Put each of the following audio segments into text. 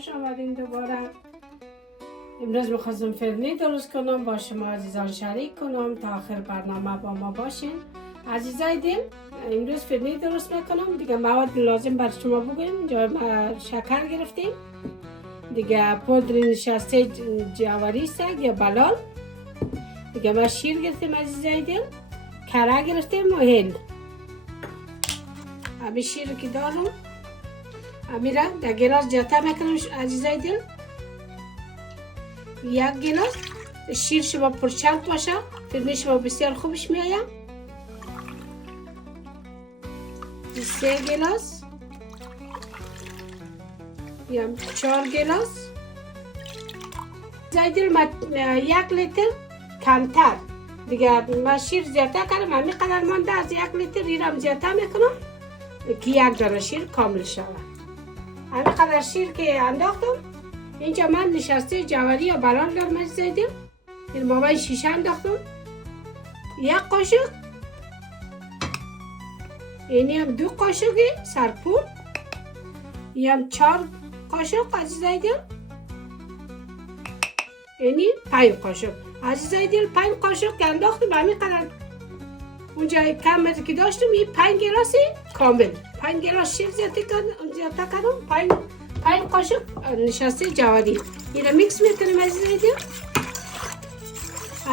خوش آمدین دوباره. امروز میخواستم فرنی درست کنم، با شما عزیزان شریک کنم تا آخر برنامه با ما باشین. عزیزای دل، امروز فرنی درست میکنم. دیگه مواد لازم بر شما بگویم. اینجا ما شکر گرفتیم، دیگه پودر نشسته جواری سگ یا بلال، دیگه ما شیر گرفتیم عزیزای دل، کره گرفتیم و هل. امی شیر که دارم امی را در گلاس جاتا میکنم عزیزای دل. یک گلاس شیر شما پرچرب باشه، فرنی شما بسیار خوبش میایم. 3 گلاس یا 4 گلاس عزیزای دل. من 1 لیتر کمتر دیگه من شیر زیاده کردم، همین قدر مانده از 1 لیتر ایرم زیاده میکنم که 1 دانه شیر کامل شود. همین قدر شیر که انداختم. اینجا من نشسته جواری یا بلال دارم عزیزای دل. این مابای شیشه انداختم، 1 قاشق، اینی هم 2 قاشق سرپور، این هم 4 قاشق عزیزای دل، اینی 5 قاشق عزیزای دل. 5 قاشق که انداختم همین قدر اونجا کم که داشتم، این 5 گلاس کامل، 5 گلاس شیر زیاده کردم، 5 قاشق نشسته جواری. این را میکس میکنیم عزیزای دل.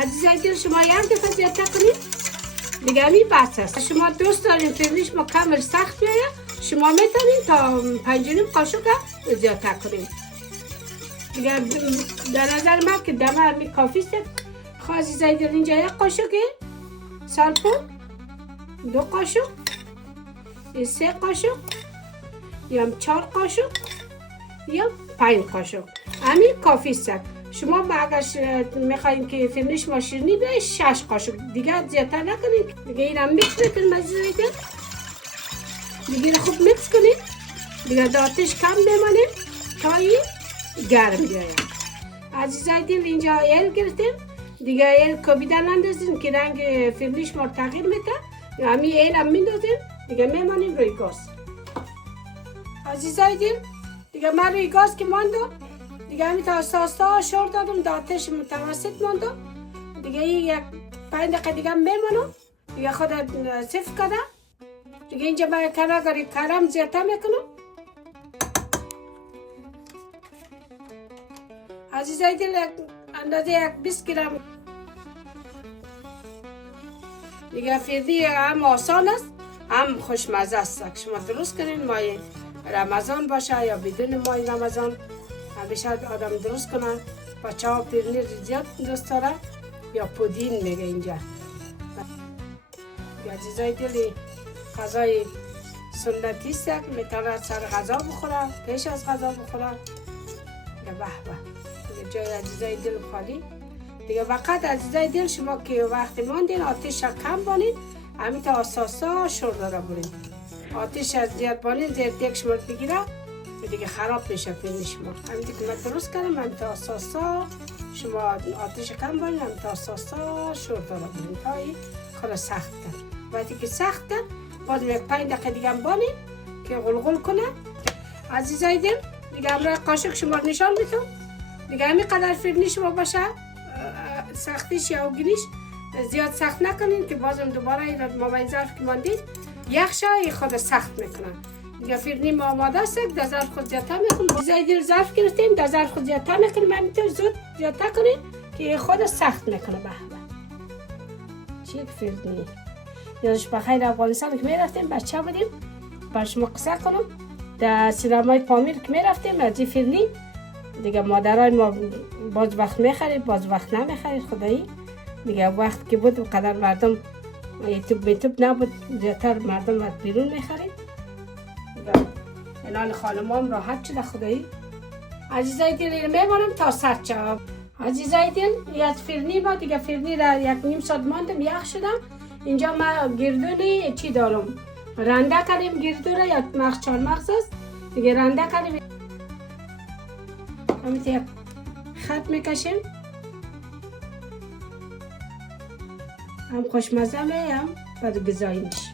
عزیزای دل شما 1 دفعه زیاده کنید دیگه همین بس است. شما دوست دارین فرنیش مکمل سخت بیاید، شما میتونین تا 5 قاشق زیاده کنید دیگه. در نظر من که دمه همی کافی است. عزیزای دل اینجا 1 قاشق سرپو، 2 قاشق، 3 قاشق، یا 4 قاشق، یا 5 قاشق، همین کافی است. شما اگر میخواین که فرنیش ما شیرینی بیاید 6 قاشق دیگه زیادتر نکنید دیگه. اینم میکس میکنید عزیزای دل، دیگه خوب میکس کنید دیگه. آتش کم بمانید تا این گرم بیاید عزیزای دل. اینجا ایل گرفتیم دیگه، ایل کوبیدن اندازیم که رنگ فرنیش ما تغییر میده. همین ایل هم میندازیم دیگه، میمانیم روی گاز عزیزای دل. دیگه من روی گاز که ماندم دیگه، همین تا ساستا شور دادم، دا آتش متوسط ماندم دیگه. یک 5 دقیقه دیگه میمانم دیگه، خود صفر کردم دیگه. اینجا باید کرم زیاده میکنم عزیزای دل. اندازه 20 گرم دیگه. فرنی هم آسان است هم خوشمزه است. شما درست کنین، مای رمضان باشه یا بدون مای رمضان، همیشه آدم درست کنن. بچه ها فرنی زیاد دوست دارن یا پودین میگه اینجا. عزیزای دل غذای سنتی است، میتونه سر غذا بخوره، پیش از غذا بخوره. به به جای عزیزای دل خالی دیگه. فقط عزیزای دل شما که وقتی ماندین آتش کم بانید، همین تا اساسا شور داره برین. آتش از زیاد بانید زیاد یک شمار بگیره دیگه خراب میشه فرنی شما. همین که من درست کردم، همین تا اساسا شما آتش کم بانید، همین تا اساسا شور داره برین تا این خود سخت کرد. وقتی که سخت کرد باز 5 دقیقه دیگه هم بانید که غلغل کنه عزیزای دل. دیگه همراه قاشق شما نشان میتون دیگه. همین قدر فرنی شما باشه، سختیش یا اوگیریش زیاد سخت نکنین که بازم دوباره این مابین ظرف که ماندید یخشه خود سخت میکنن دیگه. فرنی ما آماده است، در ظرف خود زیاده میکنیم عزیزای دل. ظرف گرفتیم در ظرف خود زیاده میکنیم، همینطور زود زیاده کنین که خود سخت میکنه. به چی فرنی یادش بخیر. افغانستان که میرفتیم بچه بودیم، بر شما قصه کنم، در سینمای پامیر که میرفتیم از این فرنی دیگه مادرای ما باز وقت میخرید باز وقت نمیخرید خدایی دیگه. وقت که بود قدر مردم یوتیوب نبود، زیادتر مردم از بیرون میخرید. الان خانمام راحت شده خدایی عزیزای دل. میمانم تا سرد شد عزیزای دل. از فرنی ما دیگه، فرنی را 1.5 ساعت ماندم یخ شدم. اینجا ما گردونی چی دارم، رنده کردیم گردو را، یا مغز 4 مغز است دیگه، رنده کردیم. همین یک خط میکشیم، هم خوشمزه هم بعد گزاینش.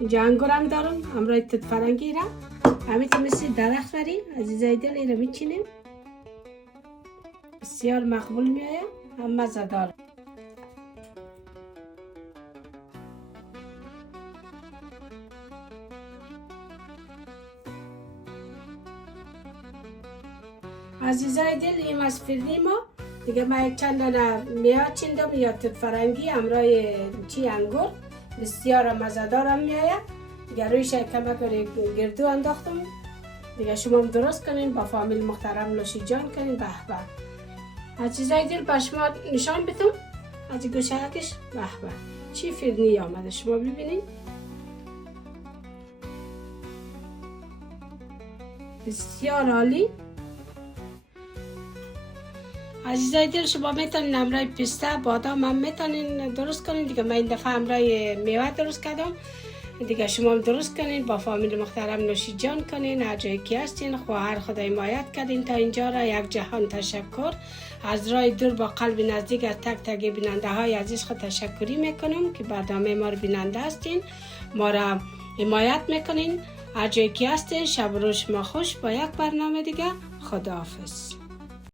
اینجا انگورم دارم همراه توت فرنگی را همین که مثل درخت بریم عزیزای دل این را میچینیم بسیار مقبول میآید هم مزه دار. عزیزای دل این از فرنی ما دیگه ما یک چند دانه میوه چیندم یا توت فرنگی همراه چی انگور بسیار مزه‌دار میآید. دیگه رویش کمک گردو انداختم دیگه شما هم درست کنین با فامیل محترم نوشی جان کنین. به به عزیزای دل با شما نشان بدم از گوشه‌کش به به چی فرنی آمده شما ببینین بسیار عالی. عزیزای دل شما میتونین همراه پسته بادام هم میتونین درست کنین دیگه. من این دفعه همراه میوه درست کردم دیگه شما هم درست کنین با فامیل محترم نوشی جان کنین. هر جایی که هستین خواهر خدا حمایت کردین تا اینجا را یک جهان تشکر. از راه دور با قلب نزدیک از تک تک بیننده های عزیز خود تشکری میکنم که برنامه ما رو بیننده هستین ما را حمایت میکنین. هر جایی که هستین شب و روز شما خوش با یک برنامه دیگه. خداحافظ.